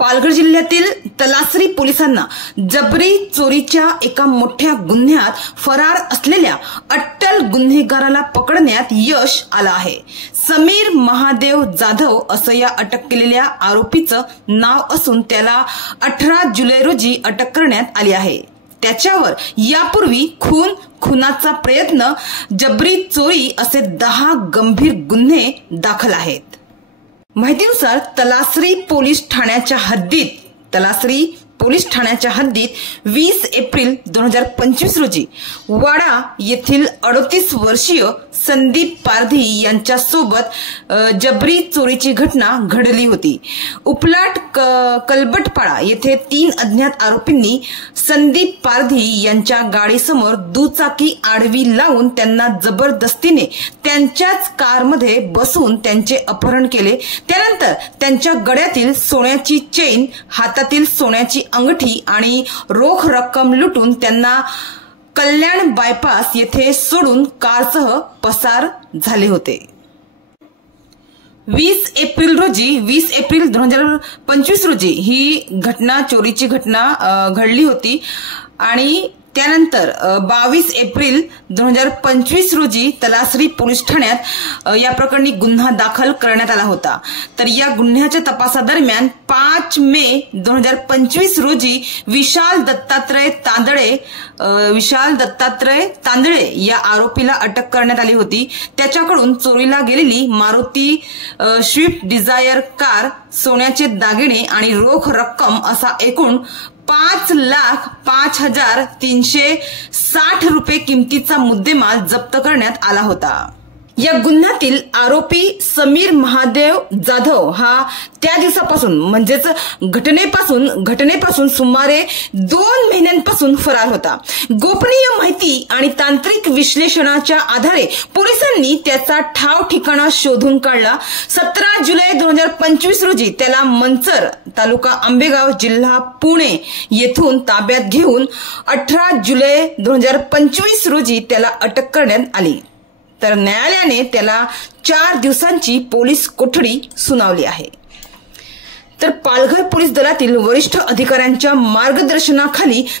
पालघर जिल्ह्यातील तलासरी पोलिसांना जबरी चोरीच्या एका मोठ्या गुन्ह्यात फरार असलेल्या अट्टल गुन्हेगाराला पकडण्यात यश आलं आहे। समीर महादेव जाधव असं या अटक केलेल्या आरोपीचं नाव असून त्याला 18 जुलै रोजी अटक करण्यात आली आहे। त्याच्यावर यापूर्वी खुनाचा प्रयत्न, जबरी चोरी असे 10 गंभीर गुन्हे दाखल आहेत। माहितीनुसार तलासरी पोलीस ठाण्याच्या हद्दीत 20 एप्रिल 2025 रोजी वाडा येथील 38 वर्षीय संदीप पारधी यांच्यासोबत जबरी चोरीची घटना घडली होती। उपलाट कलबटपाडा येथे 3 अज्ञात आरोपींनी संदीप पारधी यांच्या गाडीसमोर दुचाकी आडवी लावून त्यांना जबरदस्तीने त्यांच्याच कारमध्ये बसवून त्यांचे अपहरण केले। त्यानंतर त्यांच्या गळ्यातील सोन्याची चेन, हातातील सोन्याची अंगठी आणि रोख रक्कम लुटून त्यांना कल्याण बायपास येथे सोडून कारसह पसार झाले होते। 20 एप्रिल 2025 रोजी ही चोरीची घटना घडली होती आणि त्यानंतर 22 एप्रिल 2025 रोजी तलासरी पोलीस ठाण्यात या प्रकरणी गुन्हा दाखल करण्यात आला होता। तर या गुन्ह्याच्या तपासादरम्यान 5 मे 2025 रोजी विशाल दत्तात्रय तांदळे या आरोपीला अटक करण्यात आली होती। त्याच्याकडून चोरीला गेलेली मारुती स्विफ्ट डिझायर कार, सोन्याचे दागिने आणि रोख रक्कम असा एकूण 5,05,360 रुपये किमतीचा मुद्देमाल जप्त करण्यात आला होता। या गुन्ह्यातील आरोपी समीर महादेव जाधव हा त्या दिवसापासून म्हणजेच घटनेपासून सुमारे 2 महिन्यांपासून फरार होता। गोपनीय माहिती आणि तांत्रिक विश्लेषणाच्या आधारे पोलिसांनी त्याचा ठाव ठिकाणा शोधून काढला। 17 जुलै 2025 रोजी त्याला मंचर, तालुका आंबेगाव, जिल्हा पुणे येथून ताब्यात घेऊन 18 जुलै 2025 रोजी त्याला अटक करण्यात आली। तर न्यायालयाने त्याला 4 दिवसांची पोलीस कोठडी सुनावली आहे। तर पालघर पोलीस दलातील वरिष्ठ अधिकाऱ्यांच्या मार्गदर्शनाखाली